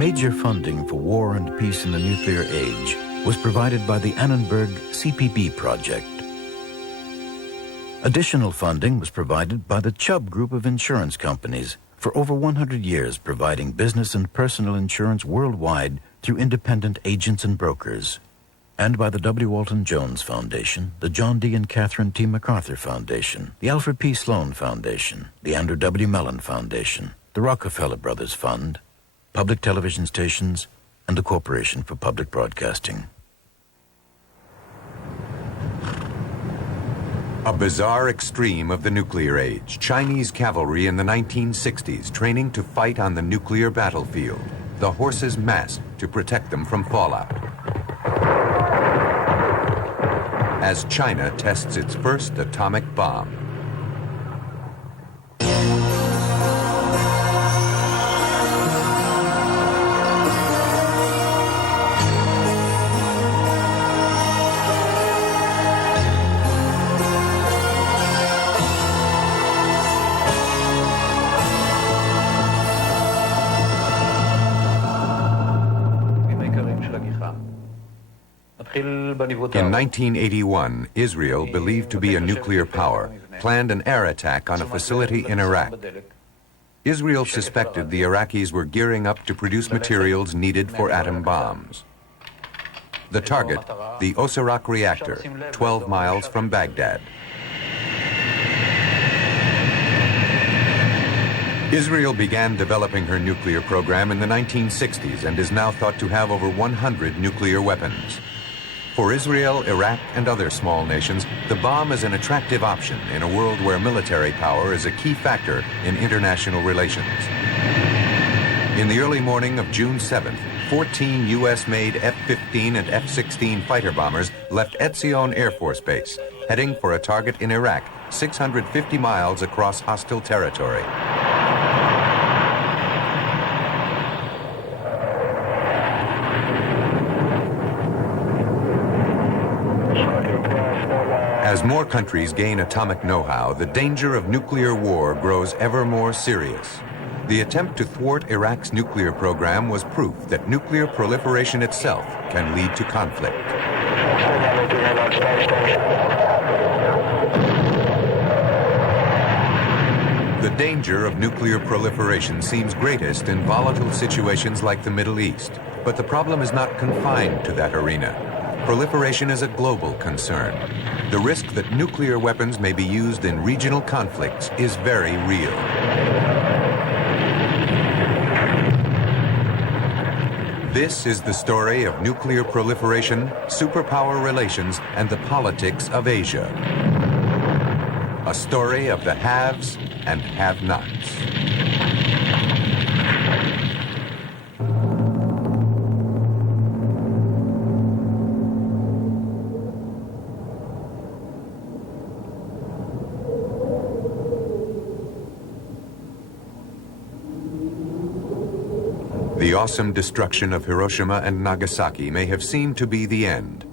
Major funding for war and peace in the nuclear age was provided by the Annenberg CPB Project. Additional funding was provided by the Chubb Group of insurance companies for over 100 years, providing business and personal insurance worldwide through independent agents and brokers, and by the W. Walton Jones Foundation, the John D. and Catherine T. MacArthur Foundation, the Alfred P. Sloan Foundation, the Andrew W. Mellon Foundation, the Rockefeller Brothers Fund, public television stations, and the Corporation for Public Broadcasting. A bizarre extreme of the nuclear age, Chinese cavalry in the 1960s training to fight on the nuclear battlefield, the horses masked to protect them from fallout. As China tests its first atomic bomb. In 1981, Israel, believed to be a nuclear power, planned an air attack on a facility in Iraq. Israel suspected the Iraqis were gearing up to produce materials needed for atom bombs. The target, the Osirak reactor, 12 miles from Baghdad. Israel began developing her nuclear program in the 1960s and is now thought to have over 100 nuclear weapons. For Israel, Iraq, and other small nations, the bomb is an attractive option in a world where military power is a key factor in international relations. In the early morning of June 7th, 14 U.S.-made F-15 and F-16 fighter bombers left Etzion Air Force Base, heading for a target in Iraq, 650 miles across hostile territory. As more countries gain atomic know-how, the danger of nuclear war grows ever more serious. The attempt to thwart Iraq's nuclear program was proof that nuclear proliferation itself can lead to conflict. The danger of nuclear proliferation seems greatest in volatile situations like the Middle East, but the problem is not confined to that arena. Proliferation is a global concern. The risk that nuclear weapons may be used in regional conflicts is very real. This is the story of nuclear proliferation, superpower relations, and the politics of Asia. A story of the haves and have-nots. The awesome destruction of Hiroshima and Nagasaki may have seemed to be the end.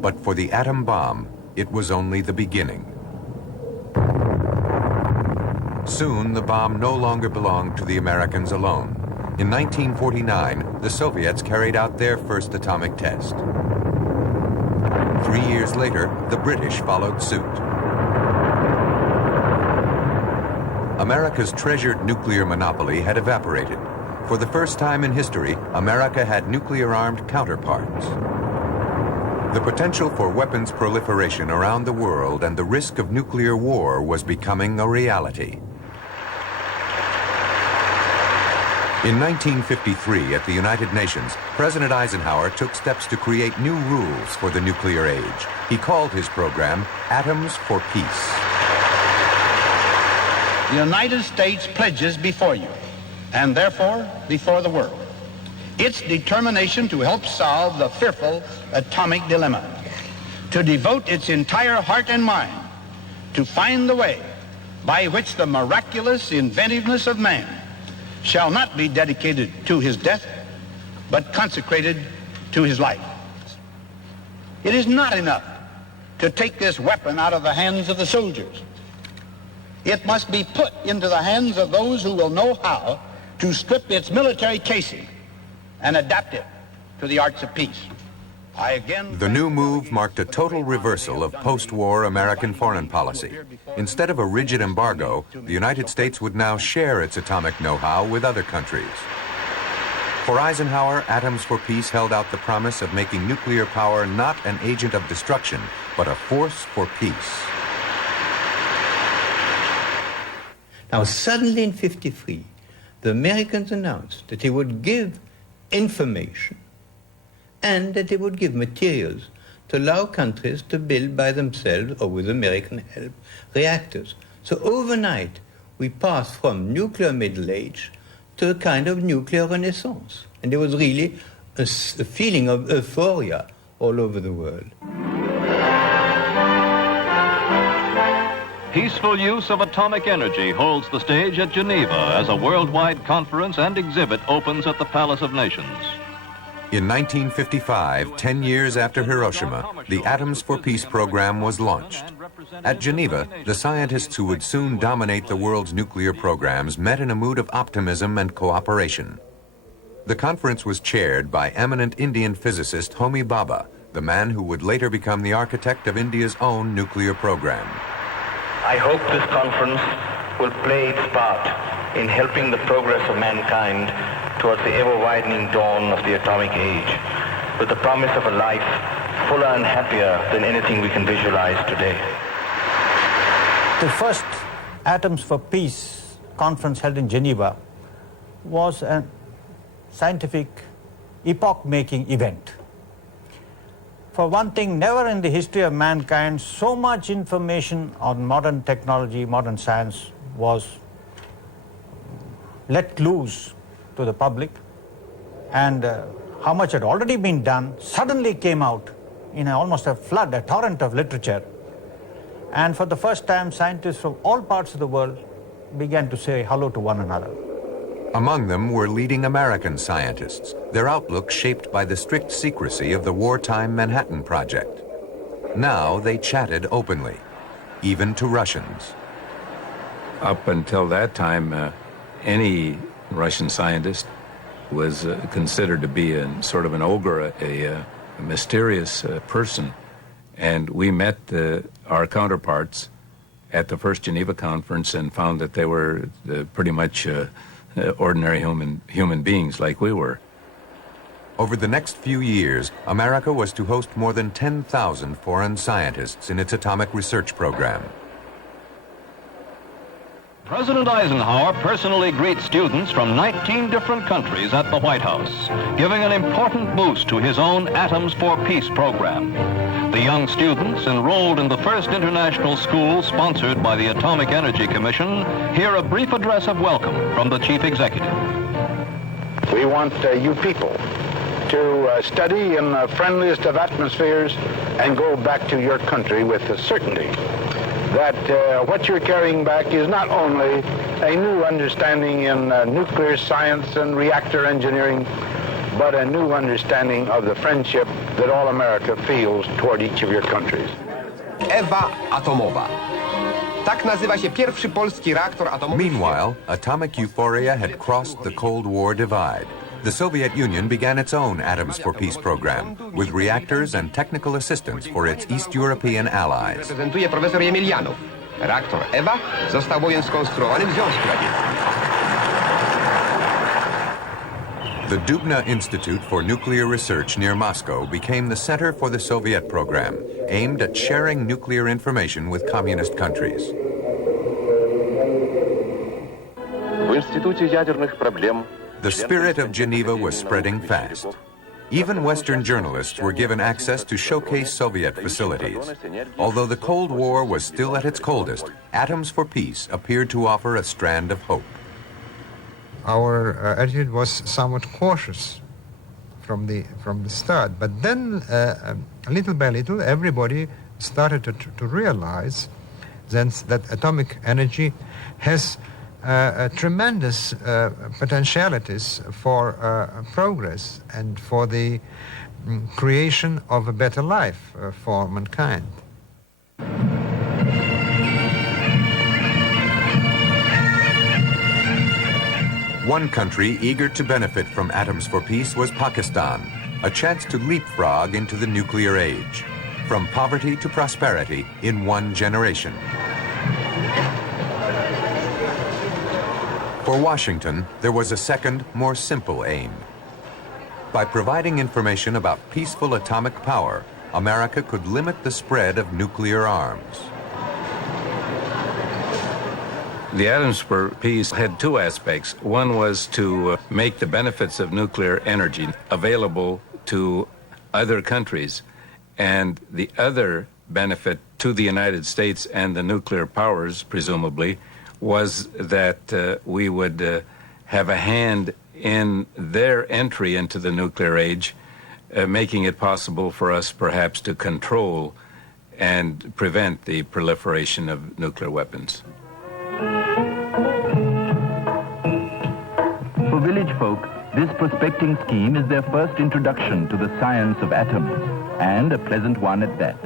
But for the atom bomb, it was only the beginning. Soon, the bomb no longer belonged to the Americans alone. In 1949, the Soviets carried out their first atomic test. 3 years later, the British followed suit. America's treasured nuclear monopoly had evaporated. For the first time in history, America had nuclear-armed counterparts. The potential for weapons proliferation around the world and the risk of nuclear war was becoming a reality. In 1953, at the United Nations, President Eisenhower took steps to create new rules for the nuclear age. He called his program Atoms for Peace. The United States pledges before you, and therefore before the world, its determination to help solve the fearful atomic dilemma, to devote its entire heart and mind to find the way by which the miraculous inventiveness of man shall not be dedicated to his death, but consecrated to his life. It is not enough to take this weapon out of the hands of the soldiers. It must be put into the hands of those who will know how to strip its military casing and adapt it to the arts of peace. The new move marked a total reversal of post-war American foreign policy. Instead of a rigid embargo, the United States would now share its atomic know-how with other countries. For Eisenhower, Atoms for Peace held out the promise of making nuclear power not an agent of destruction, but a force for peace. Now, suddenly in '53, the Americans announced that they would give information and that they would give materials to allow countries to build by themselves or with American help reactors. So overnight, we passed from nuclear middle age to a kind of nuclear renaissance. And there was really a feeling of euphoria all over the world. Peaceful use of atomic energy holds the stage at Geneva as a worldwide conference and exhibit opens at the Palace of Nations. In 1955, 10 years after Hiroshima, the Atoms for Peace program was launched. At Geneva, the scientists who would soon dominate the world's nuclear programs met in a mood of optimism and cooperation. The conference was chaired by eminent Indian physicist Homi Bhabha, the man who would later become the architect of India's own nuclear program. I hope this conference will play its part in helping the progress of mankind towards the ever-widening dawn of the atomic age, with the promise of a life fuller and happier than anything we can visualize today. The first Atoms for Peace conference held in Geneva was a scientific epoch-making event. For one thing, never in the history of mankind so much information on modern technology, modern science was let loose to the public, and how much had already been done suddenly came out in almost a flood, a torrent of literature. And for the first time, scientists from all parts of the world began to say hello to one another. Among them were leading American scientists, their outlook shaped by the strict secrecy of the wartime Manhattan Project. Now they chatted openly, even to Russians. Up until that time, any Russian scientist was considered to be sort of an ogre, a mysterious person. And we met our counterparts at the first Geneva conference and found that they were pretty much ordinary human beings like we were. Over the next few years, America was to host more than 10,000 foreign scientists in its atomic research program. President Eisenhower personally greets students from 19 different countries at the White House, giving an important boost to his own Atoms for Peace program. The young students enrolled in the first international school sponsored by the Atomic Energy Commission hear a brief address of welcome from the chief executive. We want you people to study in the friendliest of atmospheres and go back to your country with the certainty that what you're carrying back is not only a new understanding in nuclear science and reactor engineering, but a new understanding of the friendship that all America feels toward each of your countries. Ewa atomowa. Tak nazywa się pierwszy polski reaktor atomowy. Meanwhile, atomic euphoria had crossed the Cold War divide. The Soviet Union began its own Atoms for Peace program, with reactors and technical assistance for its East European allies. Reprezentuje profesor Jemilianow. Reaktor Ewa został bowiem skonstruowany w Związku Radzieckim. The Dubna Institute for Nuclear Research near Moscow became the center for the Soviet program, aimed at sharing nuclear information with communist countries. В Институте ядерных проблем The spirit of Geneva was spreading fast. Even Western journalists were given access to showcase Soviet facilities. Although the Cold War was still at its coldest, Atoms for Peace appeared to offer a strand of hope. Our attitude was somewhat cautious from the start, but then little by little everybody started to realize then that atomic energy has tremendous potentialities for progress and for the creation of a better life for mankind. One country eager to benefit from Atoms for Peace was Pakistan, a chance to leapfrog into the nuclear age, from poverty to prosperity in one generation. For Washington, there was a second, more simple aim. By providing information about peaceful atomic power, America could limit the spread of nuclear arms. The Atoms for Peace had two aspects. One was to make the benefits of nuclear energy available to other countries, and the other benefit to the United States and the nuclear powers, presumably, was that we would have a hand in their entry into the nuclear age, making it possible for us perhaps to control and prevent the proliferation of nuclear weapons. For village folk, this prospecting scheme is their first introduction to the science of atoms, and a pleasant one at that.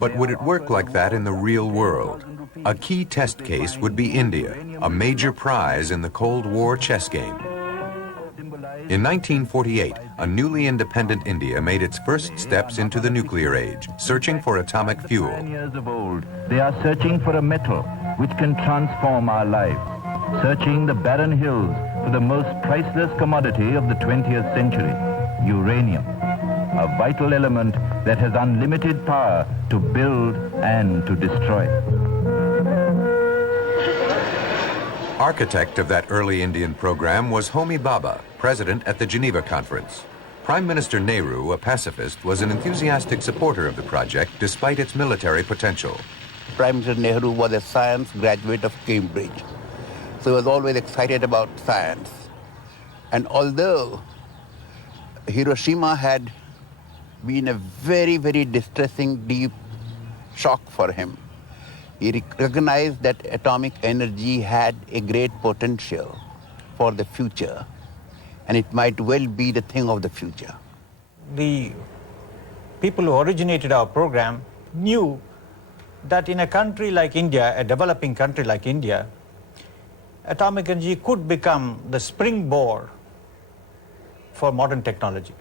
But would it work like that in the real world? A key test case would be India, a major prize in the Cold War chess game. In 1948, a newly independent India made its first steps into the nuclear age, searching for atomic fuel. Years of old, they are searching for a metal which can transform our lives, searching the barren hills for the most priceless commodity of the 20th century, uranium, a vital element that has unlimited power to build and to destroy. Architect of that early Indian program was Homi Bhabha, president at the Geneva Conference. Prime Minister Nehru, a pacifist, was an enthusiastic supporter of the project despite its military potential. Prime Minister Nehru was a science graduate of Cambridge, so he was always excited about science. And although Hiroshima had been a very, very distressing, deep shock for him, he recognized that atomic energy had a great potential for the future, and it might well be the thing of the future. The people who originated our program knew that in a country like India, a developing country like India, atomic energy could become the springboard for modern technology.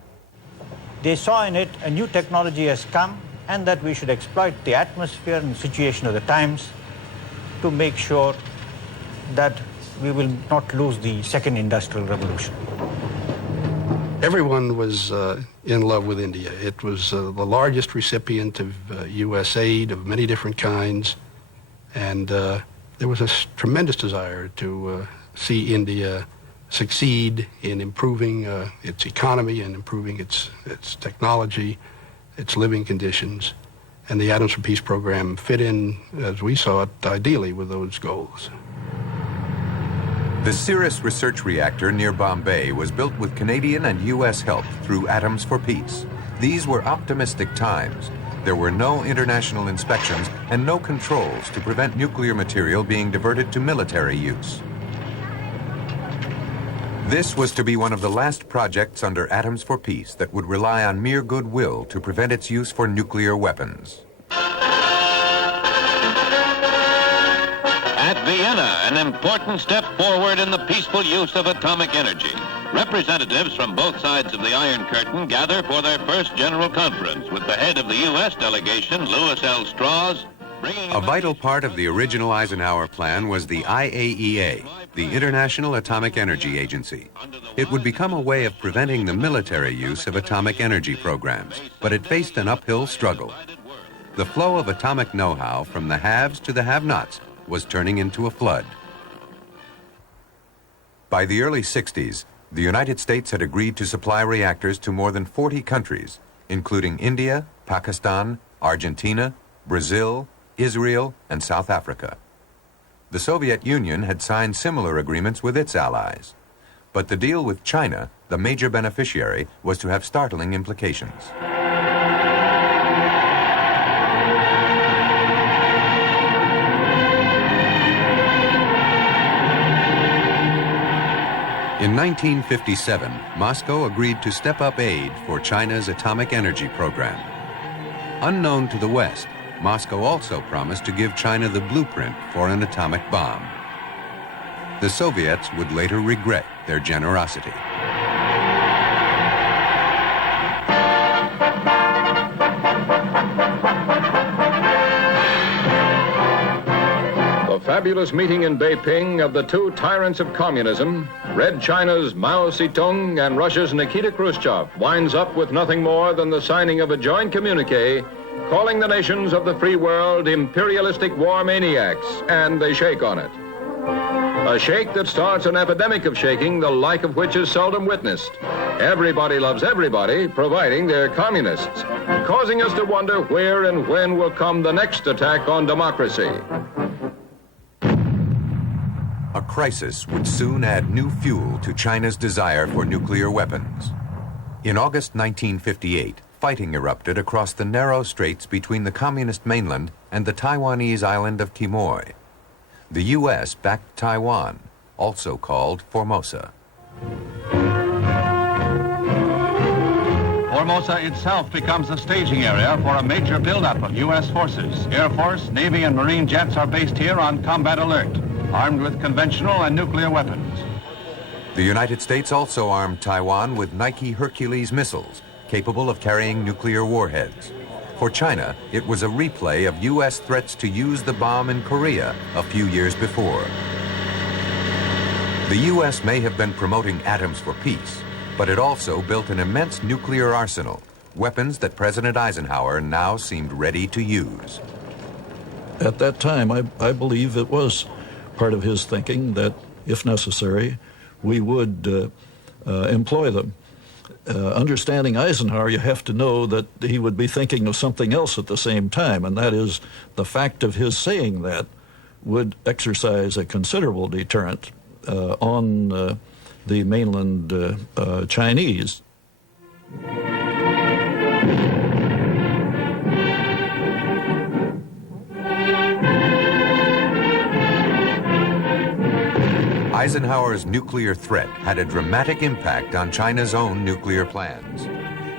They saw in it a new technology has come, and that we should exploit the atmosphere and situation of the times to make sure that we will not lose the second industrial revolution. Everyone was in love with India. It was the largest recipient of U.S. aid of many different kinds, and there was a tremendous desire to see India succeed in improving its economy and improving its technology, its living conditions, and the Atoms for Peace program fit in, as we saw it, ideally with those goals. The Cirrus research reactor near Bombay was built with Canadian and U.S. help through Atoms for Peace. These were optimistic times. There were no international inspections and no controls to prevent nuclear material being diverted to military use. This was to be one of the last projects under Atoms for Peace that would rely on mere goodwill to prevent its use for nuclear weapons. At Vienna, an important step forward in the peaceful use of atomic energy. Representatives from both sides of the Iron Curtain gather for their first general conference with the head of the U.S. delegation, Louis L. Strauss, bringing... A vital part of the original Eisenhower plan was the IAEA, the International Atomic Energy Agency. It would become a way of preventing the military use of atomic energy programs, but it faced an uphill struggle. The flow of atomic know-how from the haves to the have-nots was turning into a flood. By the early 60s, the United States had agreed to supply reactors to more than 40 countries, including India, Pakistan, Argentina, Brazil, Israel, and South Africa. The Soviet Union had signed similar agreements with its allies. But the deal with China, the major beneficiary, was to have startling implications. In 1957, Moscow agreed to step up aid for China's atomic energy program. Unknown to the West, Moscow also promised to give China the blueprint for an atomic bomb. The Soviets would later regret their generosity. The fabulous meeting in Beiping of the two tyrants of communism, Red China's Mao Zedong and Russia's Nikita Khrushchev, winds up with nothing more than the signing of a joint communique calling the nations of the free world imperialistic war maniacs, and they shake on it. A shake that starts an epidemic of shaking, the like of which is seldom witnessed. Everybody loves everybody, providing they're communists, causing us to wonder where and when will come the next attack on democracy. A crisis would soon add new fuel to China's desire for nuclear weapons. In August 1958, fighting erupted across the narrow straits between the communist mainland and the Taiwanese island of Quemoy. The U.S. backed Taiwan, also called Formosa. Formosa itself becomes the staging area for a major buildup of U.S. forces. Air Force, Navy, and Marine jets are based here on combat alert, armed with conventional and nuclear weapons. The United States also armed Taiwan with Nike Hercules missiles, capable of carrying nuclear warheads. For China, it was a replay of U.S. threats to use the bomb in Korea a few years before. The U.S. may have been promoting atoms for peace, but it also built an immense nuclear arsenal, weapons that President Eisenhower now seemed ready to use. At that time, I believe it was part of his thinking that, if necessary, we would employ them. Understanding Eisenhower, you have to know that he would be thinking of something else at the same time, and that is the fact of his saying that would exercise a considerable deterrent on the mainland Chinese. Eisenhower's nuclear threat had a dramatic impact on China's own nuclear plans.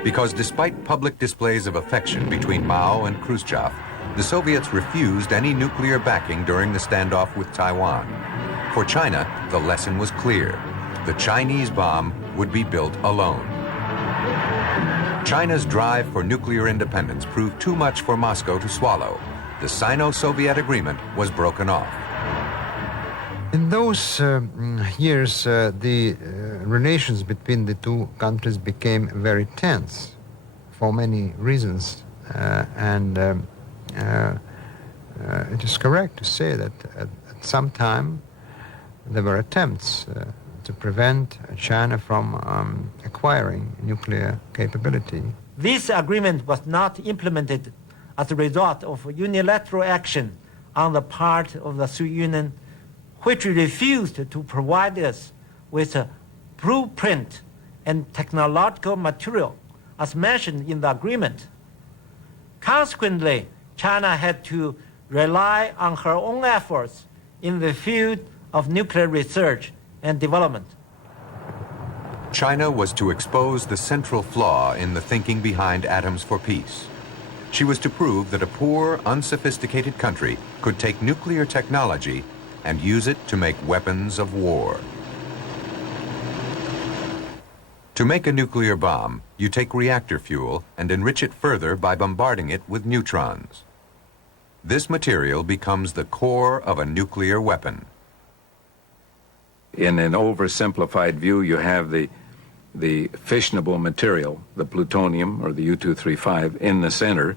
Because despite public displays of affection between Mao and Khrushchev, the Soviets refused any nuclear backing during the standoff with Taiwan. For China, the lesson was clear. The Chinese bomb would be built alone. China's drive for nuclear independence proved too much for Moscow to swallow. The Sino-Soviet agreement was broken off. In those years, the relations between the two countries became very tense for many reasons. And it is correct to say that at some time there were attempts to prevent China from acquiring nuclear capability. This agreement was not implemented as a result of unilateral action on the part of the Soviet Union, which refused to provide us with a blueprint and technological material as mentioned in the agreement. Consequently, China had to rely on her own efforts in the field of nuclear research and development. China was to expose the central flaw in the thinking behind Atoms for Peace. She was to prove that a poor, unsophisticated country could take nuclear technology and use it to make weapons of war. To make a nuclear bomb, you take reactor fuel and enrich it further by bombarding it with neutrons. This material becomes the core of a nuclear weapon. In an oversimplified view, you have the fissionable material, the plutonium or the U-235, in the center,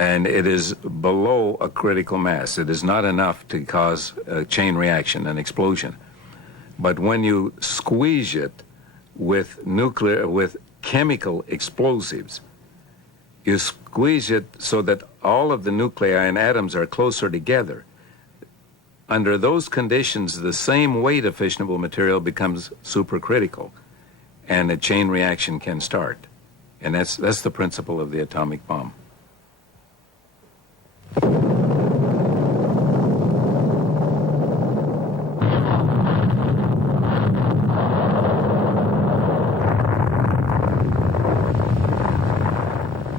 and it is below a critical mass. It is not enough to cause a chain reaction, an explosion. But when you squeeze it with chemical explosives, you squeeze it so that all of the nuclei and atoms are closer together. Under those conditions, the same weight of fissionable material becomes supercritical, and a chain reaction can start. And that's the principle of the atomic bomb.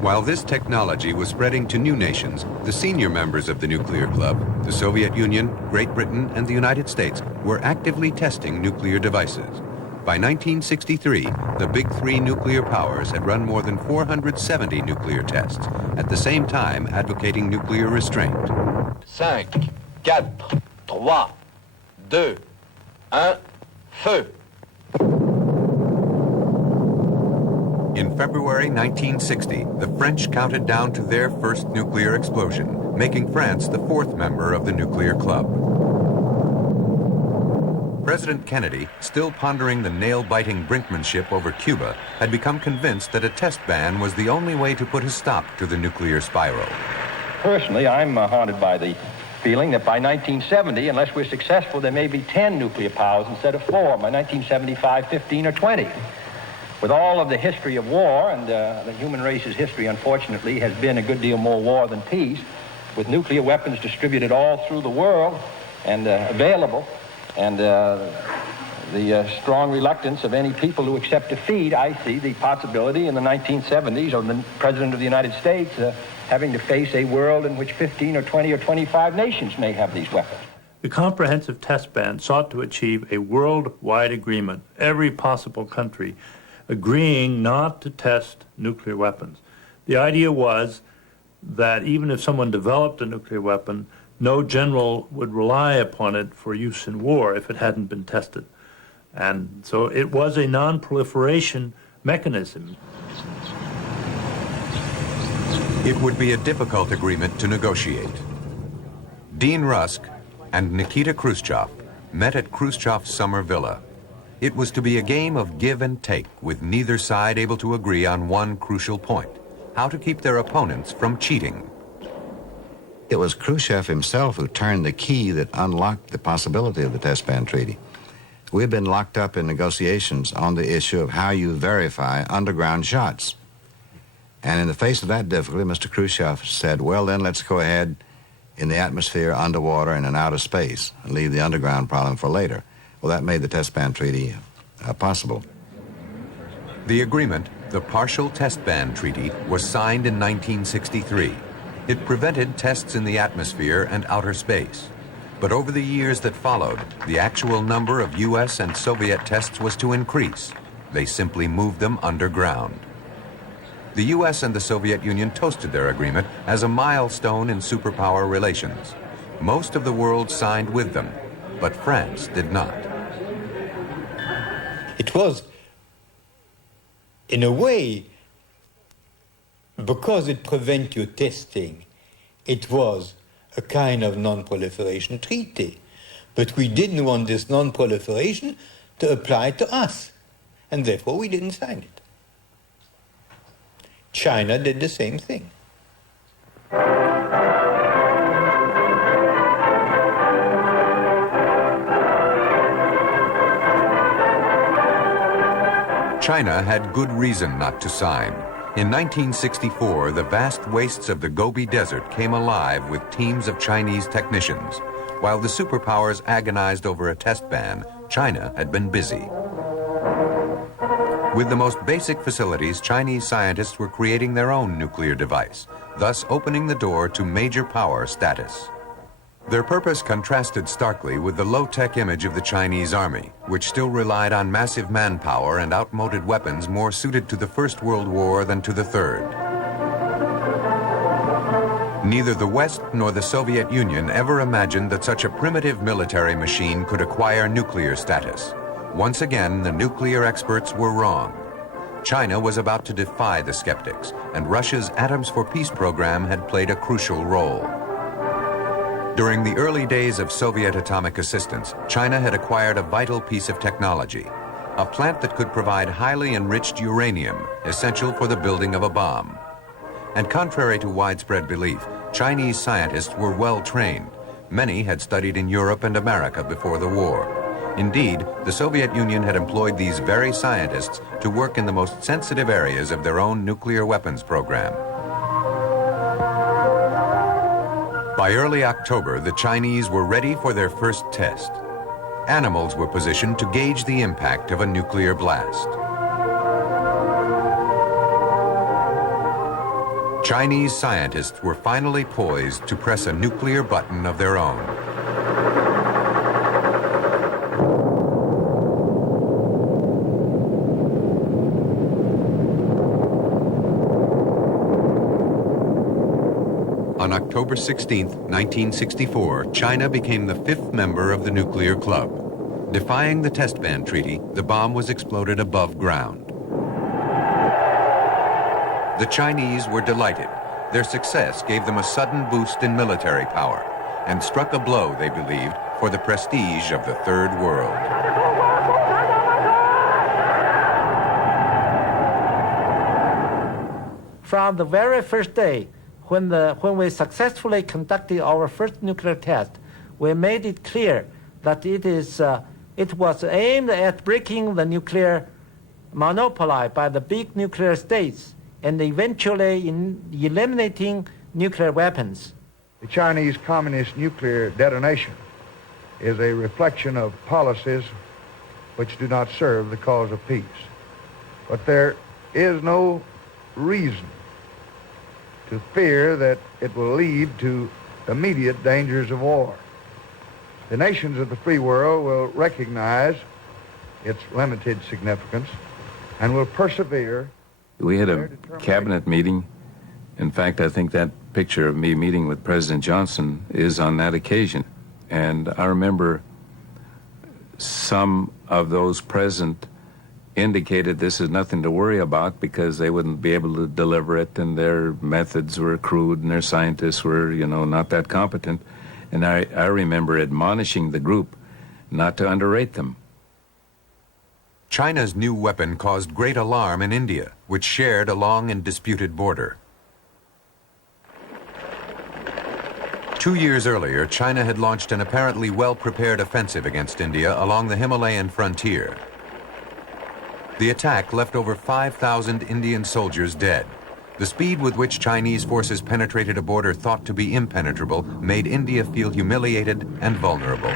While While this technology was spreading to new nations, the senior members of the nuclear club, the Soviet Union, Great Britain, and the United States, were actively testing nuclear devices. By 1963, the big three nuclear powers had run more than 470 nuclear tests, at the same time advocating nuclear restraint. 5, 4, 3, 2, 1, feu! In February 1960, the French counted down to their first nuclear explosion, making France the fourth member of the nuclear club. President Kennedy, still pondering the nail-biting brinkmanship over Cuba, had become convinced that a test ban was the only way to put a stop to the nuclear spiral. Personally, I'm haunted by the feeling that by 1970, unless we're successful, there may be 10 nuclear powers instead of 4. By 1975, 15 or 20. With all of the history of war, and the human race's history, unfortunately, has been a good deal more war than peace, with nuclear weapons distributed all through the world and available, and the strong reluctance of any people to accept defeat, I see the possibility in the 1970s of the President of the United States having to face a world in which 15 or 20 or 25 nations may have these weapons. The comprehensive test ban sought to achieve a worldwide agreement, every possible country agreeing not to test nuclear weapons. The idea was that even if someone developed a nuclear weapon, no general would rely upon it for use in war if it hadn't been tested. And so it was a non-proliferation mechanism. It would be a difficult agreement to negotiate. Dean Rusk and Nikita Khrushchev met at Khrushchev's summer villa. It was to be a game of give and take, with neither side able to agree on one crucial point: how to keep their opponents from cheating. It was Khrushchev himself who turned the key that unlocked the possibility of the test ban treaty. We've been locked up in negotiations on the issue of how you verify underground shots. And in the face of that difficulty, Mr. Khrushchev said, well, then let's go ahead in the atmosphere, underwater, and in outer space, and leave the underground problem for later. Well, that made the test ban treaty possible. The agreement, the Partial Test Ban Treaty, was signed in 1963. It prevented tests in the atmosphere and outer space. But over the years that followed, the actual number of U.S. and Soviet tests was to increase. They simply moved them underground. The U.S. and the Soviet Union toasted their agreement as a milestone in superpower relations. Most of the world signed with them, but France did not. It was, in a way, because it prevents you testing, it was a kind of non-proliferation treaty. But we didn't want this non-proliferation to apply to us, and therefore we didn't sign it. China did the same thing. China had good reason not to sign. In 1964, the vast wastes of the Gobi Desert came alive with teams of Chinese technicians. While the superpowers agonized over a test ban, China had been busy. With the most basic facilities, Chinese scientists were creating their own nuclear device, thus opening the door to major power status. Their purpose contrasted starkly with the low-tech image of the Chinese army, which still relied on massive manpower and outmoded weapons more suited to the First World War than to the Third. Neither the West nor the Soviet Union ever imagined that such a primitive military machine could acquire nuclear status. Once again, the nuclear experts were wrong. China was about to defy the skeptics, and Russia's Atoms for Peace program had played a crucial role. During the early days of Soviet atomic assistance, China had acquired a vital piece of technology, a plant that could provide highly enriched uranium, essential for the building of a bomb. And contrary to widespread belief, Chinese scientists were well trained. Many had studied in Europe and America before the war. Indeed, the Soviet Union had employed these very scientists to work in the most sensitive areas of their own nuclear weapons program. By early October, the Chinese were ready for their first test. Animals were positioned to gauge the impact of a nuclear blast. Chinese scientists were finally poised to press a nuclear button of their own. On October 16, 1964, China became the 5th member of the nuclear club. Defying the test ban treaty, the bomb was exploded above ground. The Chinese were delighted. Their success gave them a sudden boost in military power and struck a blow, they believed, for the prestige of the Third World. From the very first day, when we successfully conducted our first nuclear test, we made it clear that it was aimed at breaking the nuclear monopoly by the big nuclear states and eventually in eliminating nuclear weapons. The Chinese Communist nuclear detonation is a reflection of policies which do not serve the cause of peace. But there is no reason to fear that it will lead to immediate dangers of war. The nations of the free world will recognize its limited significance and will persevere. We had a cabinet meeting. In fact, I think that picture of me meeting with President Johnson is on that occasion. And I remember some of those present indicated this is nothing to worry about because they wouldn't be able to deliver it and their methods were crude and their scientists were, not that competent. And I remember admonishing the group not to underrate them. China's new weapon caused great alarm in India, which shared a long and disputed border. 2 years earlier, China had launched an apparently well-prepared offensive against India along the Himalayan frontier. The attack left over 5,000 Indian soldiers dead. The speed with which Chinese forces penetrated a border thought to be impenetrable made India feel humiliated and vulnerable.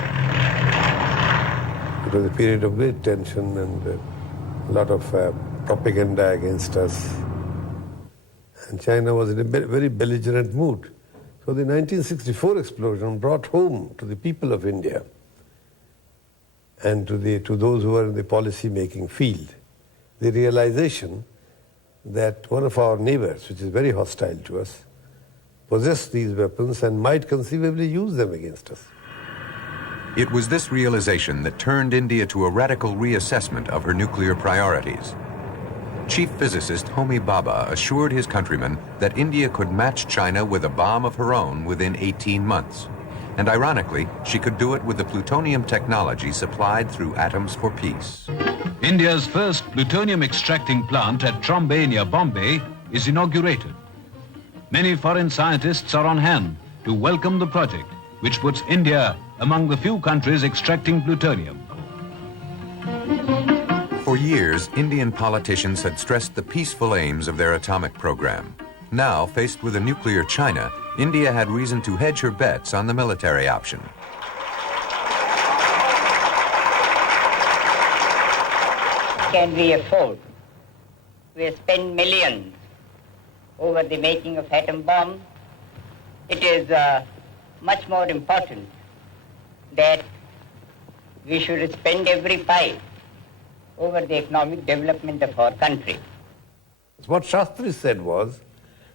It was a period of great tension and a lot of propaganda against us. And China was in a very belligerent mood. So the 1964 explosion brought home to the people of India and to those who were in the policy-making field the realization that one of our neighbors, which is very hostile to us, possessed these weapons and might conceivably use them against us. It was this realization that turned India to a radical reassessment of her nuclear priorities. Chief physicist Homi Bhabha assured his countrymen that India could match China with a bomb of her own within 18 months. And ironically, she could do it with the plutonium technology supplied through Atoms for Peace. India's first plutonium extracting plant at Trombay near Bombay is inaugurated. Many foreign scientists are on hand to welcome the project, which puts India among the few countries extracting plutonium. For years, Indian politicians had stressed the peaceful aims of their atomic program. Now, faced with a nuclear China, India had reason to hedge her bets on the military option. Can we afford to spend millions over the making of atom bomb? It is much more important that we should spend every pie over the economic development of our country. What Shastri said was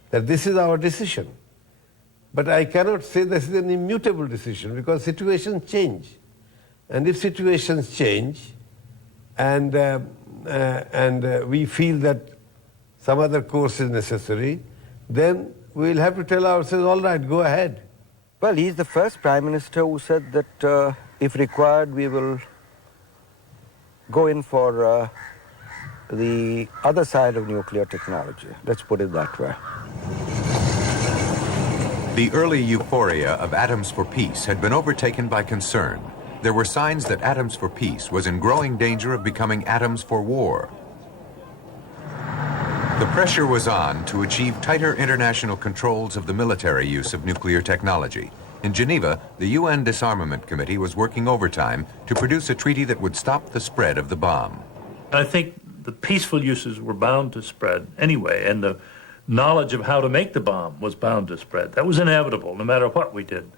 that this is our decision. But I cannot say this is an immutable decision because situations change. And if situations change and we feel that some other course is necessary, then we'll have to tell ourselves, all right, go ahead. Well, he's the first Prime Minister who said that if required, we will go in for the other side of nuclear technology. Let's put it that way. The early euphoria of Atoms for Peace had been overtaken by concern. There were signs that Atoms for Peace was in growing danger of becoming Atoms for War. The pressure was on to achieve tighter international controls of the military use of nuclear technology. In Geneva, the UN Disarmament Committee was working overtime to produce a treaty that would stop the spread of the bomb. I think the peaceful uses were bound to spread anyway, and knowledge of how to make the bomb was bound to spread. That was inevitable, no matter what we did.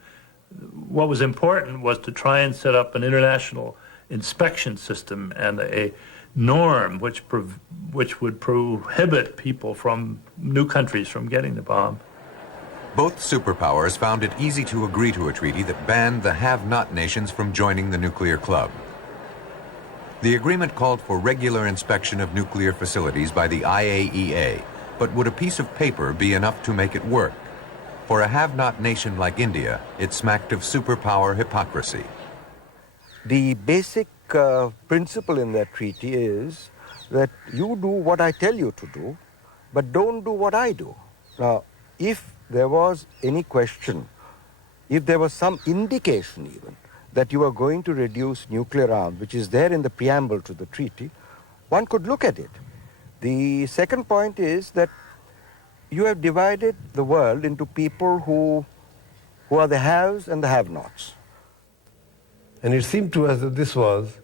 What was important was to try and set up an international inspection system and a norm which would prohibit people from new countries from getting the bomb. Both superpowers found it easy to agree to a treaty that banned the have-not nations from joining the nuclear club. The agreement called for regular inspection of nuclear facilities by the IAEA, but would a piece of paper be enough to make it work? For a have-not nation like India, it smacked of superpower hypocrisy. The basic principle in that treaty is that you do what I tell you to do, but don't do what I do. Now, if there was any question, if there was some indication even that you are going to reduce nuclear arms, which is there in the preamble to the treaty, one could look at it. The second point is that you have divided the world into people who are the haves and the have-nots. And it seemed to us that this was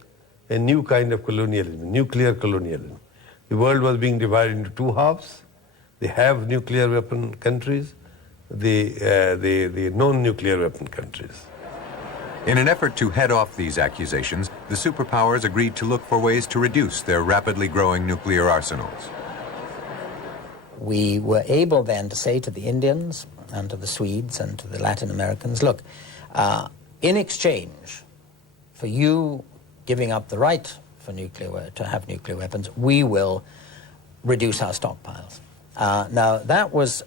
a new kind of colonialism, nuclear colonialism. The world was being divided into two halves: the have nuclear weapon countries, the non-nuclear weapon countries. In an effort to head off these accusations, the superpowers agreed to look for ways to reduce their rapidly growing nuclear arsenals. We were able then to say to the Indians and to the Swedes and to the Latin Americans, look, in exchange for you giving up the right for to have nuclear weapons, we will reduce our stockpiles. Now, that was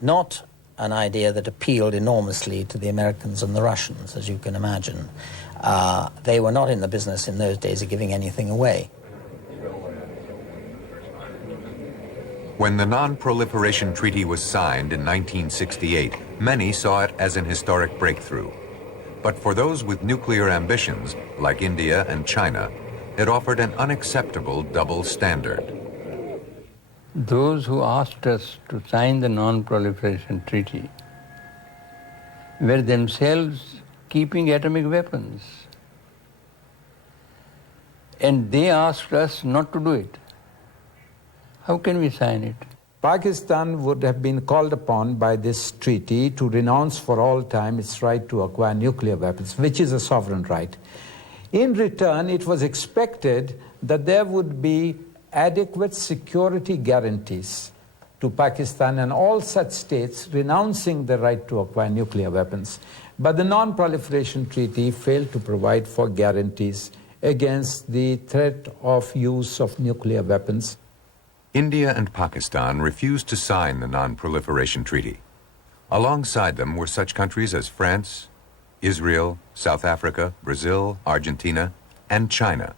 not an idea that appealed enormously to the Americans and the Russians, as you can imagine. They were not in the business in those days of giving anything away. When the Non-Proliferation Treaty was signed in 1968, many saw it as an historic breakthrough. But for those with nuclear ambitions, like India and China, it offered an unacceptable double standard. Those who asked us to sign the Non-Proliferation Treaty were themselves keeping atomic weapons. And they asked us not to do it. How can we sign it? Pakistan would have been called upon by this treaty to renounce for all time its right to acquire nuclear weapons, which is a sovereign right. In return, it was expected that there would be adequate security guarantees to Pakistan and all such states renouncing the right to acquire nuclear weapons. But the Non-Proliferation Treaty failed to provide for guarantees against the threat of use of nuclear weapons. India and Pakistan refused to sign the Non-Proliferation Treaty. Alongside them were such countries as France, Israel, South Africa, Brazil, Argentina, and China.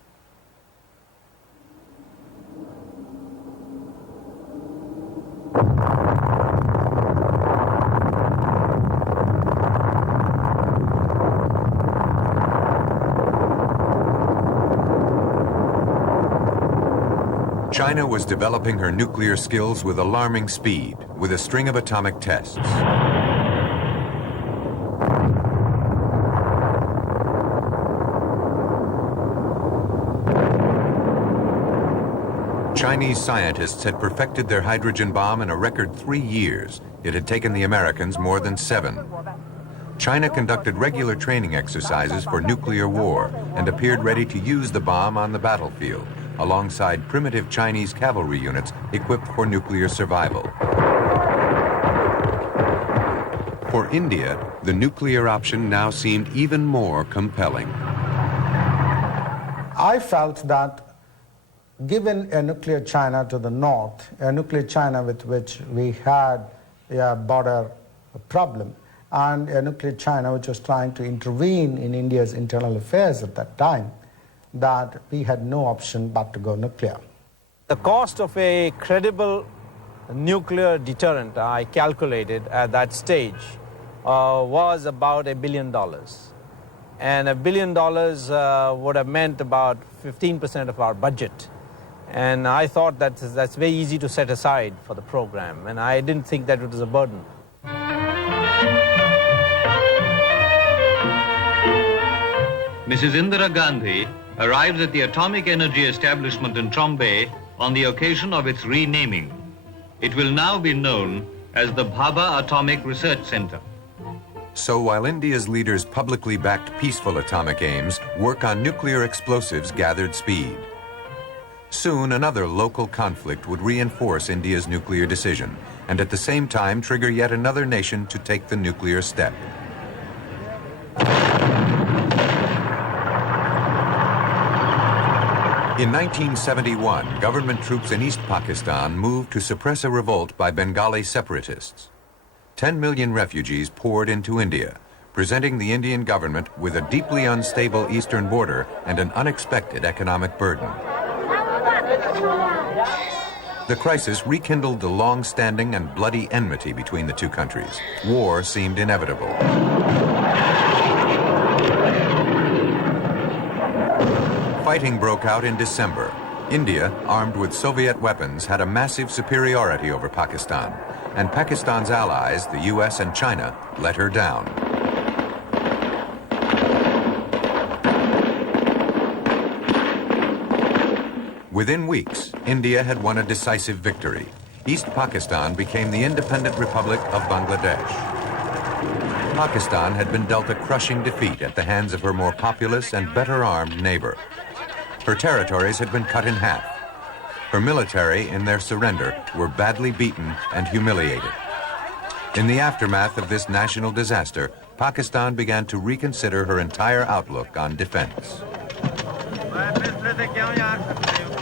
China was developing her nuclear skills with alarming speed, with a string of atomic tests. Chinese scientists had perfected their hydrogen bomb in a record 3 years. It had taken the Americans more than 7. China conducted regular training exercises for nuclear war and appeared ready to use the bomb on the battlefield, alongside primitive Chinese cavalry units equipped for nuclear survival. For India, the nuclear option now seemed even more compelling. I felt that given a nuclear China to the north, a nuclear China with which we had a border problem, and a nuclear China which was trying to intervene in India's internal affairs at that time, that we had no option but to go nuclear. The cost of a credible nuclear deterrent, I calculated at that stage, was about $1 billion. And $1 billion would have meant about 15% of our budget. And I thought that's very easy to set aside for the program, and I didn't think that it was a burden. Mrs. Indira Gandhi arrives at the Atomic Energy Establishment in Trombay on the occasion of its renaming. It will now be known as the Bhabha Atomic Research Center. So while India's leaders publicly backed peaceful atomic aims, work on nuclear explosives gathered speed. Soon, another local conflict would reinforce India's nuclear decision, and at the same time trigger yet another nation to take the nuclear step. In 1971, government troops in East Pakistan moved to suppress a revolt by Bengali separatists. 10 million refugees poured into India, presenting the Indian government with a deeply unstable eastern border and an unexpected economic burden. The crisis rekindled the long-standing and bloody enmity between the two countries. War seemed inevitable. Fighting broke out in December. India, armed with Soviet weapons, had a massive superiority over Pakistan, and Pakistan's allies, the US and China, let her down. Within weeks, India had won a decisive victory. East Pakistan became the independent Republic of Bangladesh. Pakistan had been dealt a crushing defeat at the hands of her more populous and better armed neighbor. Her territories had been cut in half. Her military, in their surrender, were badly beaten and humiliated. In the aftermath of this national disaster, Pakistan began to reconsider her entire outlook on defense.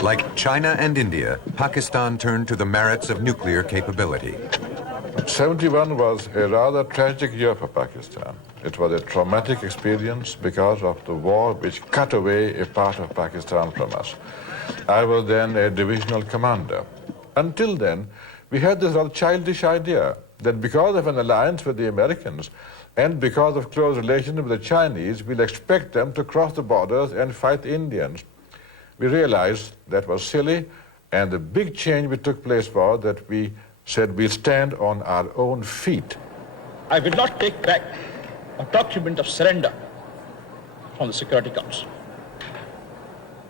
Like China and India, Pakistan turned to the merits of nuclear capability. 71 was a rather tragic year for Pakistan. It was a traumatic experience because of the war which cut away a part of Pakistan from us. I was then a divisional commander. Until then, we had this rather childish idea that because of an alliance with the Americans and because of close relations with the Chinese, we'll expect them to cross the borders and fight the Indians. We realized that was silly, and the big change which took place was that we said we'll stand on our own feet. I will not take back a document of surrender from the Security Council.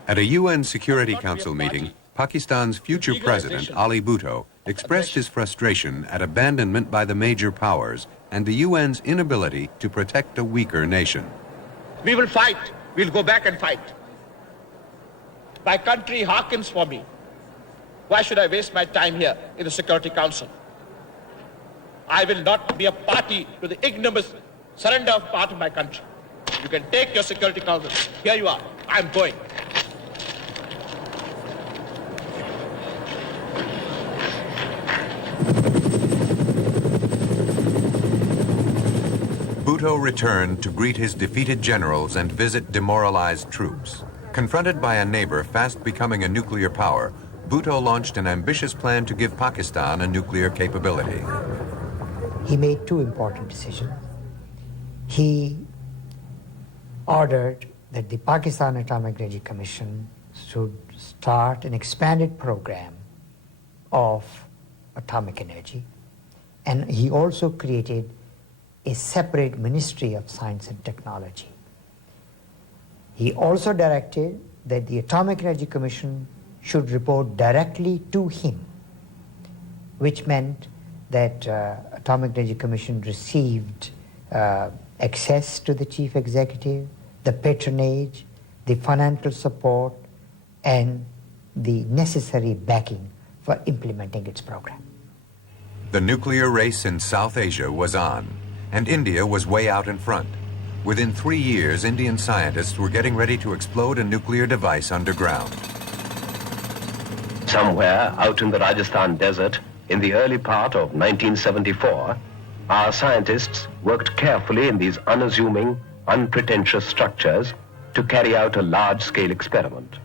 At a UN Security Council meeting, Pakistan's future president, Ali Bhutto, expressed his frustration at abandonment by the major powers and the UN's inability to protect a weaker nation. We will fight. We'll go back and fight. My country hearkens for me. Why should I waste my time here in the Security Council? I will not be a party to the ignominious surrender of part of my country. You can take your Security Council. Here you are. I'm going. Bhutto returned to greet his defeated generals and visit demoralized troops. Confronted by a neighbor fast becoming a nuclear power, Bhutto launched an ambitious plan to give Pakistan a nuclear capability. He made two important decisions. He ordered that the Pakistan Atomic Energy Commission should start an expanded program of atomic energy, and he also created a separate Ministry of Science and Technology. He also directed that the Atomic Energy Commission should report directly to him, which meant that Atomic Energy Commission received access to the chief executive, the patronage, the financial support, and the necessary backing for implementing its program. The nuclear race in South Asia was on, and India was way out in front. Within 3 years, Indian scientists were getting ready to explode a nuclear device underground. Somewhere out in the Rajasthan desert, in the early part of 1974, our scientists worked carefully in these unassuming, unpretentious structures to carry out a large-scale experiment.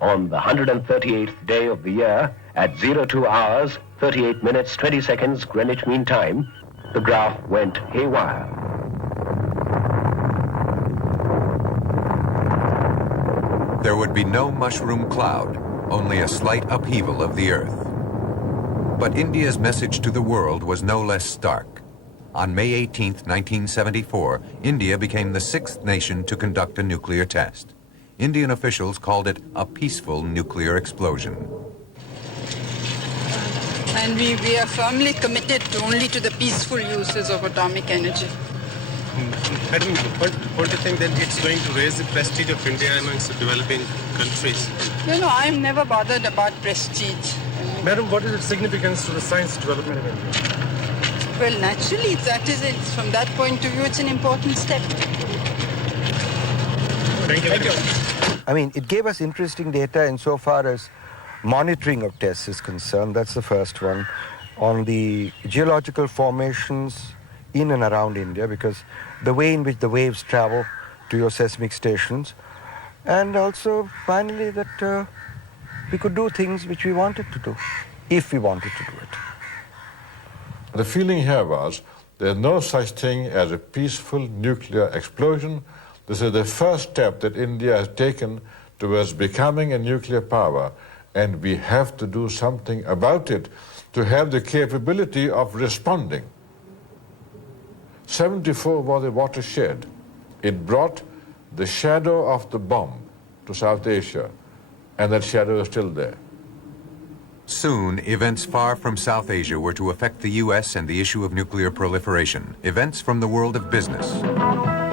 On the 138th day of the year, at 02 hours, 38 minutes, 20 seconds Greenwich Mean Time, the graph went haywire. There would be no mushroom cloud, only a slight upheaval of the Earth. But India's message to the world was no less stark. On May 18, 1974, India became the 6th nation to conduct a nuclear test. Indian officials called it a peaceful nuclear explosion. And we are firmly committed only to the peaceful uses of atomic energy. Madam, don't you think that it's going to raise the prestige of India amongst the developing countries? No, I'm never bothered about prestige. Madam, what is its significance to the science development of India? Well, naturally, from that point of view, it's an important step. Thank you. I mean, it gave us interesting data insofar as monitoring of tests is concerned. That's the first one. On the geological formations in and around India, because the way in which the waves travel to your seismic stations, and also finally that we could do things which we wanted to do, if we wanted to do it. The feeling here was there's no such thing as a peaceful nuclear explosion. This is the first step that India has taken towards becoming a nuclear power, and we have to do something about it to have the capability of responding. 74 was a watershed. It brought the shadow of the bomb to South Asia, and that shadow is still there. Soon, events far from South Asia were to affect the U.S. and the issue of nuclear proliferation. Events from the world of business.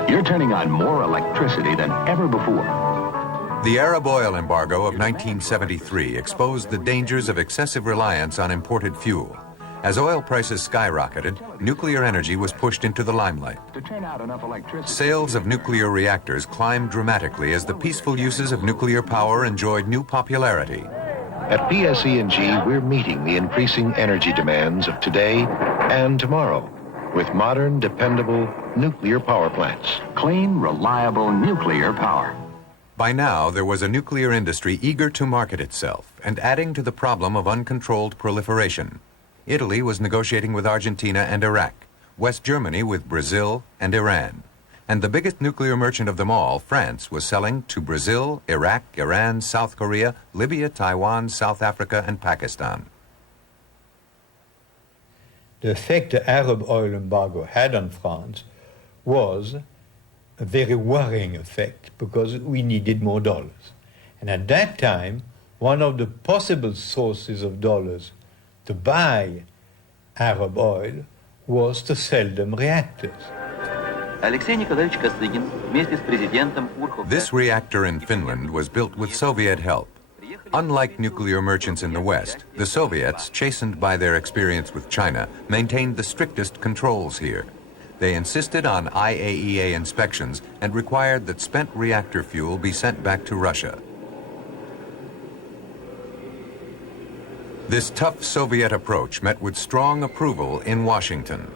You're turning on more electricity than ever before. The Arab oil embargo of 1973 exposed the dangers of excessive reliance on imported fuel. As oil prices skyrocketed, nuclear energy was pushed into the limelight. To turn out enough electricity. Sales of nuclear reactors climbed dramatically as the peaceful uses of nuclear power enjoyed new popularity. At PSE&G, we're meeting the increasing energy demands of today and tomorrow with modern, dependable nuclear power plants. Clean, reliable nuclear power. By now, there was a nuclear industry eager to market itself and adding to the problem of uncontrolled proliferation. Italy was negotiating with Argentina and Iraq, West Germany with Brazil and Iran. And the biggest nuclear merchant of them all, France, was selling to Brazil, Iraq, Iran, South Korea, Libya, Taiwan, South Africa, and Pakistan. The effect the Arab oil embargo had on France was a very worrying effect because we needed more dollars. And at that time, one of the possible sources of dollars to buy Arab oil was to sell them reactors. This reactor in Finland was built with Soviet help. Unlike nuclear merchants in the West, the Soviets, chastened by their experience with China, maintained the strictest controls here. They insisted on IAEA inspections and required that spent reactor fuel be sent back to Russia. This tough Soviet approach met with strong approval in Washington.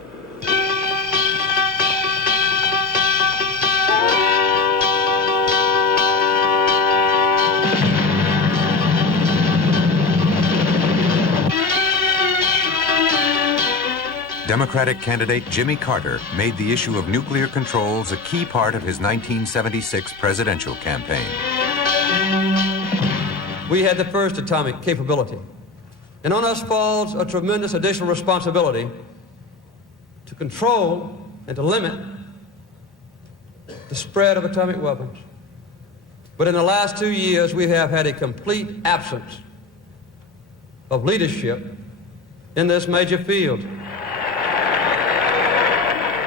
Democratic candidate Jimmy Carter made the issue of nuclear controls a key part of his 1976 presidential campaign. We had the first atomic capability, and on us falls a tremendous additional responsibility to control and to limit the spread of atomic weapons. But in the last 2 years, we have had a complete absence of leadership in this major field.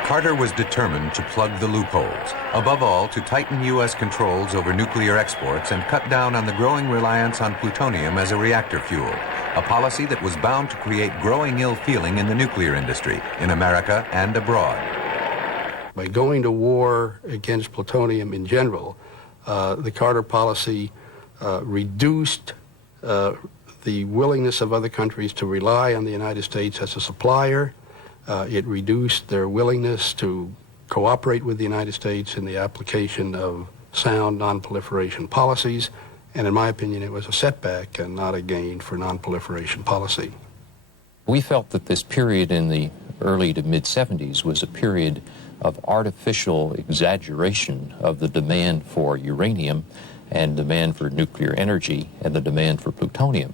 Carter was determined to plug the loopholes, above all to tighten U.S. controls over nuclear exports and cut down on the growing reliance on plutonium as a reactor fuel, a policy that was bound to create growing ill feeling in the nuclear industry, in America and abroad. By going to war against plutonium in general, the Carter policy reduced the willingness of other countries to rely on the United States as a supplier. It reduced their willingness to cooperate with the United States in the application of sound non-proliferation policies. And in my opinion, it was a setback and not a gain for non-proliferation policy. We felt that this period in the early to mid-70s was a period of artificial exaggeration of the demand for uranium and demand for nuclear energy and the demand for plutonium.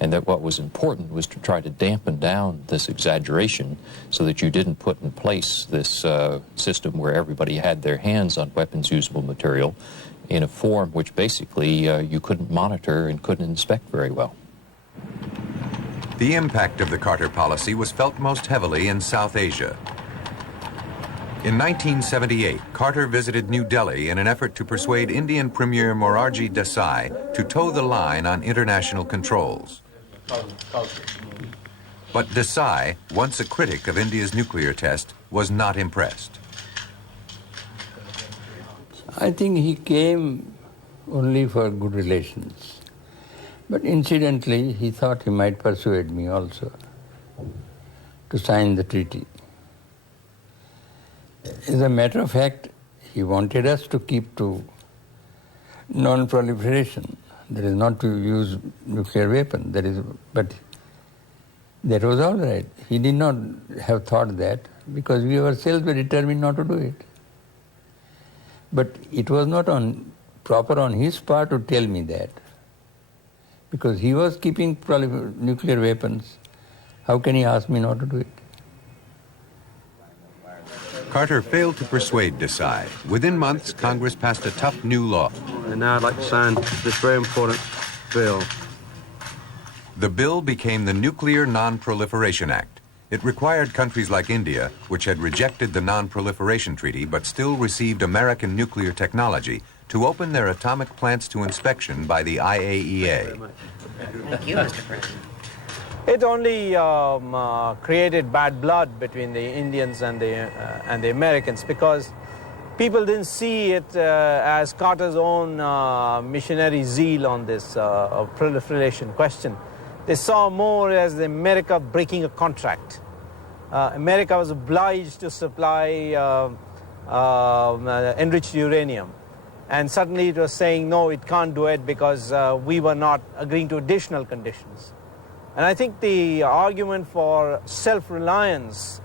And that what was important was to try to dampen down this exaggeration so that you didn't put in place this system where everybody had their hands on weapons-usable material in a form which basically you couldn't monitor and couldn't inspect very well. The impact of the Carter policy was felt most heavily in South Asia. In 1978, Carter visited New Delhi in an effort to persuade Indian Premier Morarji Desai to toe the line on international controls. But Desai, once a critic of India's nuclear test, was not impressed. I think he came only for good relations. But incidentally, he thought he might persuade me also to sign the treaty. As a matter of fact, he wanted us to keep to non-proliferation. That is, not to use nuclear weapon. But that was all right. He did not have thought that because we ourselves were determined not to do it. But it was not proper on his part to tell me that. Because he was keeping nuclear weapons. How can he ask me not to do it? Carter failed to persuade Desai. Within months, Congress passed a tough new law. And now I'd like to sign this very important bill. The bill became the Nuclear Non-Proliferation Act. It required countries like India, which had rejected the Non-Proliferation Treaty but still received American nuclear technology, to open their atomic plants to inspection by the IAEA. Thank you, Mr. President. It only created bad blood between the Indians and the Americans because people didn't see it as Carter's own missionary zeal on this proliferation question. They saw more as America breaking a contract. America was obliged to supply enriched uranium. And suddenly it was saying, no, it can't do it because we were not agreeing to additional conditions. And I think the argument for self-reliance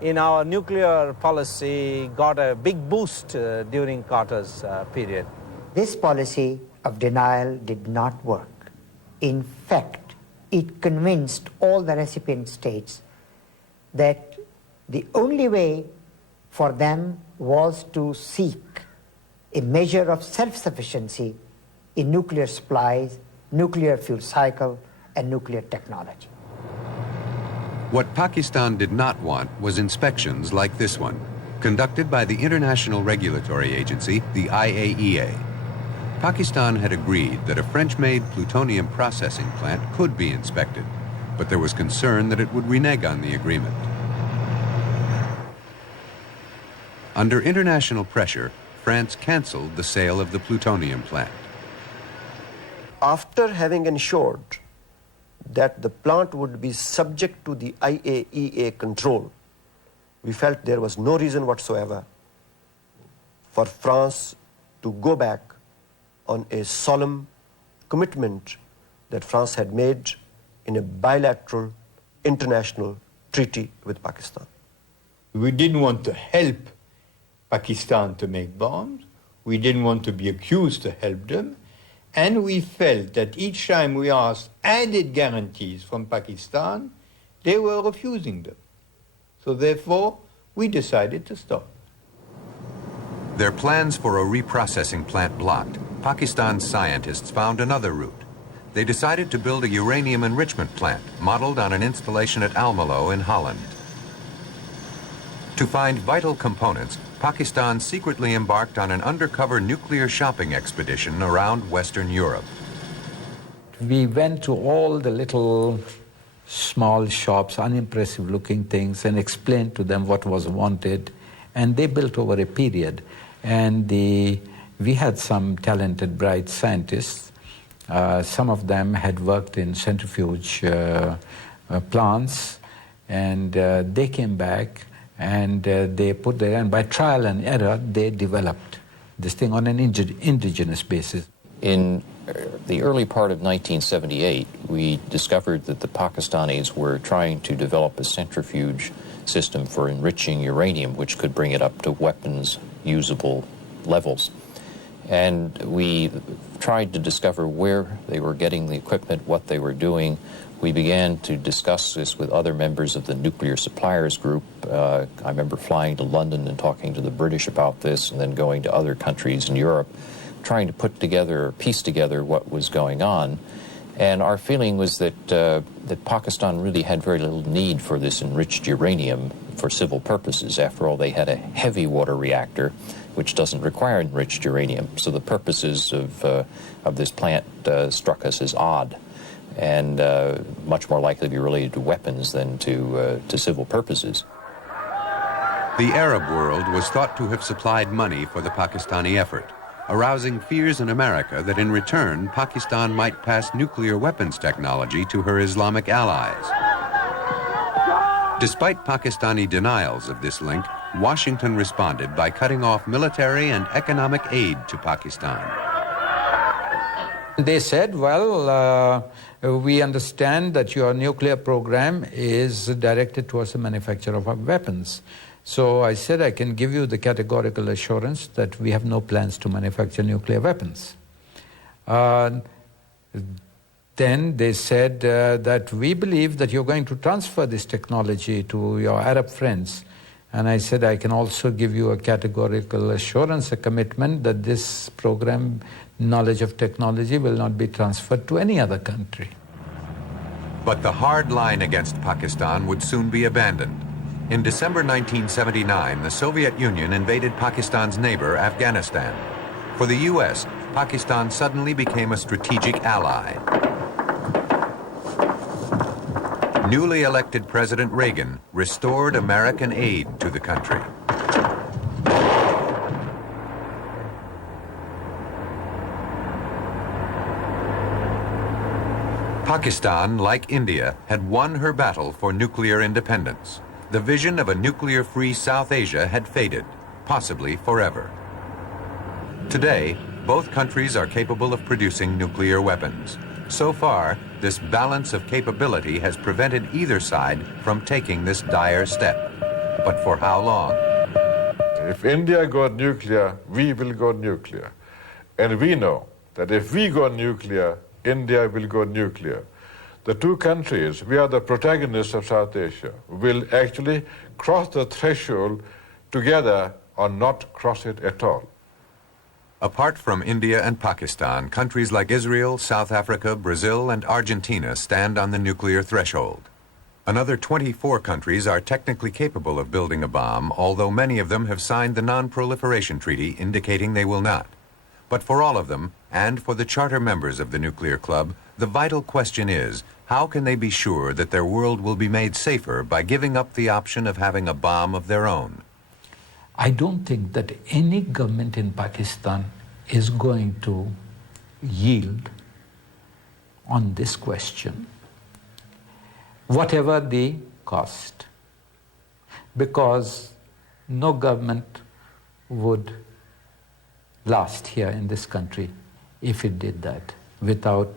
in our nuclear policy got a big boost during Carter's period. This policy of denial did not work. In fact, it convinced all the recipient states that the only way for them was to seek a measure of self-sufficiency in nuclear supplies, nuclear fuel cycle, and nuclear technology. What Pakistan did not want was inspections like this one, conducted by the International Regulatory Agency, the IAEA. Pakistan had agreed that a French-made plutonium processing plant could be inspected, but there was concern that it would renege on the agreement. Under international pressure, France canceled the sale of the plutonium plant. After having ensured that the plant would be subject to the IAEA control, we felt there was no reason whatsoever for France to go back on a solemn commitment that France had made in a bilateral international treaty with Pakistan. We didn't want to help Pakistan to make bombs. We didn't want to be accused to help them. And we felt that each time we asked added guarantees from Pakistan, they were refusing them. So therefore, we decided to stop. Their plans for a reprocessing plant blocked, Pakistan's scientists found another route. They decided to build a uranium enrichment plant modeled on an installation at Almelo in Holland. To find vital components, Pakistan secretly embarked on an undercover nuclear shopping expedition around Western Europe. We went to all the little small shops, unimpressive looking things, and explained to them what was wanted, and they built over a period. And we had some talented, bright scientists. Some of them had worked in centrifuge plants, and they came back and they put their, and by trial and error, they developed this thing on an indigenous basis. In the early part of 1978, we discovered that the Pakistanis were trying to develop a centrifuge system for enriching uranium, which could bring it up to weapons usable levels. And we tried to discover where they were getting the equipment, what they were doing. We began to discuss this with other members of the nuclear suppliers group. I remember flying to London and talking to the British about this, and then going to other countries in Europe, trying to put together or piece together what was going on. And our feeling was that, that Pakistan really had very little need for this enriched uranium for civil purposes. After all, they had a heavy water reactor, which doesn't require enriched uranium. So the purposes of this plant struck us as odd and much more likely to be related to weapons than to civil purposes. The Arab world was thought to have supplied money for the Pakistani effort, arousing fears in America that in return Pakistan might pass nuclear weapons technology to her Islamic allies. Despite Pakistani denials of this link, Washington responded by cutting off military and economic aid to Pakistan. They said, well, we understand that your nuclear program is directed towards the manufacture of weapons. So I said I can give you the categorical assurance that we have no plans to manufacture nuclear weapons. Then they said that we believe that you're going to transfer this technology to your Arab friends. And I said I can also give you a categorical assurance, a commitment that this program, knowledge of technology, will not be transferred to any other country. But the hard line against Pakistan would soon be abandoned. In December 1979, the Soviet Union invaded Pakistan's neighbor, Afghanistan. For the U.S., Pakistan suddenly became a strategic ally. Newly elected President Reagan restored American aid to the country. Pakistan, like India, had won her battle for nuclear independence. The vision of a nuclear-free South Asia had faded, possibly forever. Today, both countries are capable of producing nuclear weapons. So far, this balance of capability has prevented either side from taking this dire step. But for how long? If India goes nuclear, we will go nuclear. And we know that if we go nuclear, India will go nuclear. The two countries, we are the protagonists of South Asia, will actually cross the threshold together or not cross it at all. Apart from India and Pakistan, countries like Israel, South Africa, Brazil, and Argentina stand on the nuclear threshold. Another 24 countries are technically capable of building a bomb, although many of them have signed the Non-Proliferation Treaty indicating they will not. But for all of them, and for the charter members of the Nuclear Club, the vital question is, how can they be sure that their world will be made safer by giving up the option of having a bomb of their own? I don't think that any government in Pakistan is going to yield on this question, whatever the cost, because no government would last here in this country if it did that without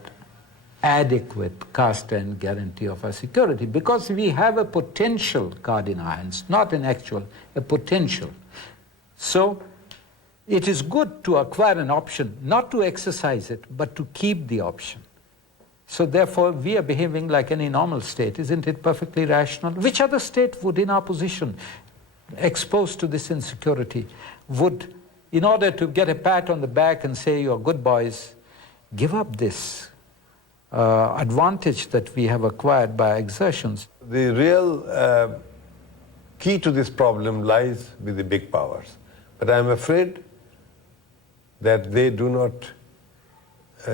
adequate cast and guarantee of our security, because we have a potential card in our hands, not an actual, a potential. So it is good to acquire an option, not to exercise it, but to keep the option. So therefore, we are behaving like any normal state. Isn't it perfectly rational? Which other state would, in our position, exposed to this insecurity, would, in order to get a pat on the back and say, you're good boys, give up this advantage that we have acquired by exertions? The real key to this problem lies with the big powers. But I'm afraid that they do not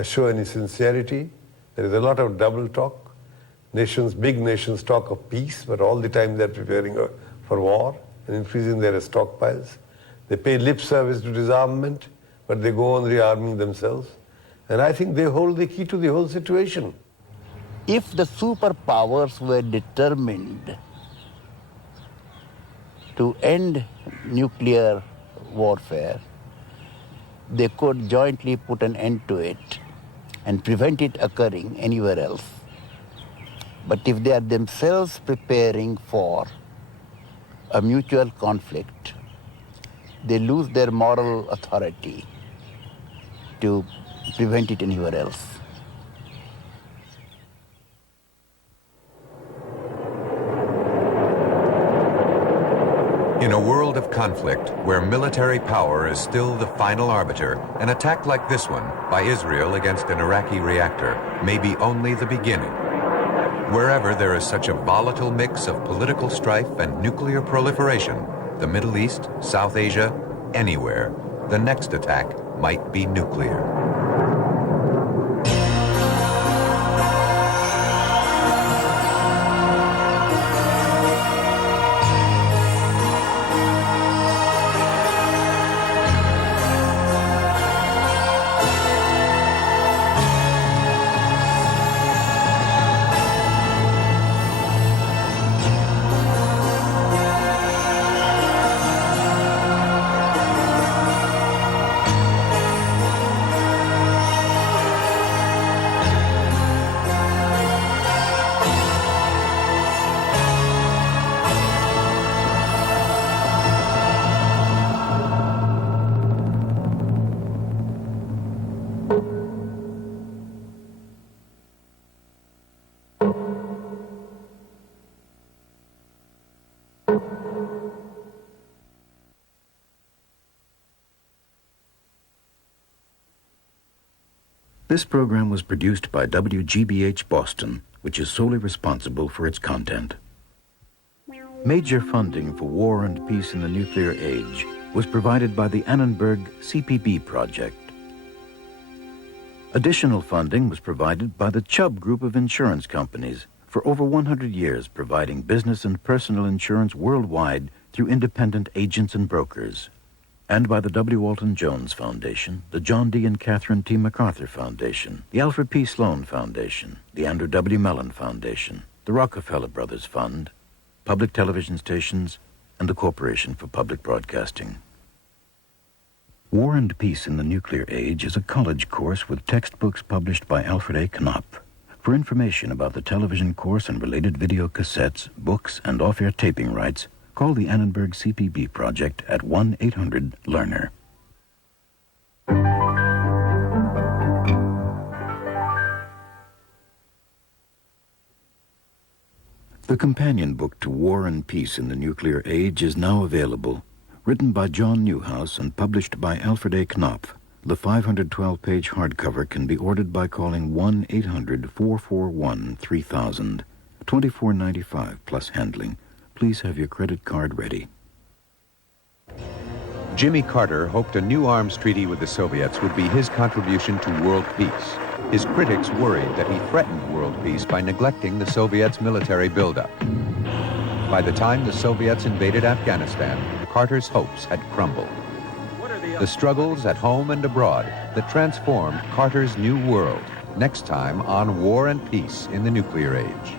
show any sincerity. There is a lot of double talk. Nations, big nations talk of peace, but all the time they're preparing for war and increasing their stockpiles. They pay lip service to disarmament, but they go on rearming themselves. And I think they hold the key to the whole situation. If the superpowers were determined to end nuclear warfare, they could jointly put an end to it and prevent it occurring anywhere else. But if they are themselves preparing for a mutual conflict, they lose their moral authority to prevent it anywhere else. In a world of conflict, where military power is still the final arbiter, an attack like this one by Israel against an Iraqi reactor may be only the beginning. Wherever there is such a volatile mix of political strife and nuclear proliferation, the Middle East, South Asia, anywhere, the next attack might be nuclear. This program was produced by WGBH Boston, which is solely responsible for its content. Major funding for war and peace in the nuclear age was provided by the Annenberg CPB Project. Additional funding was provided by the Chubb Group of insurance companies for over 100 years, providing business and personal insurance worldwide through independent agents and brokers, and by the W. Walton Jones Foundation, the John D. and Catherine T. MacArthur Foundation, the Alfred P. Sloan Foundation, the Andrew W. Mellon Foundation, the Rockefeller Brothers Fund, public television stations, and the Corporation for Public Broadcasting. War and Peace in the Nuclear Age is a college course with textbooks published by Alfred A. Knopf. For information about the television course and related video cassettes, books, and off-air taping rights, call the Annenberg CPB Project at 1-800-LEARNER. The companion book to War and Peace in the Nuclear Age is now available. Written by John Newhouse and published by Alfred A. Knopf, the 512-page hardcover can be ordered by calling 1-800-441-3000, $24.95 plus handling. Please have your credit card ready. Jimmy Carter hoped a new arms treaty with the Soviets would be his contribution to world peace. His critics worried that he threatened world peace by neglecting the Soviets' military buildup. By the time the Soviets invaded Afghanistan, Carter's hopes had crumbled. The struggles at home and abroad that transformed Carter's new world. Next time on War and Peace in the Nuclear Age.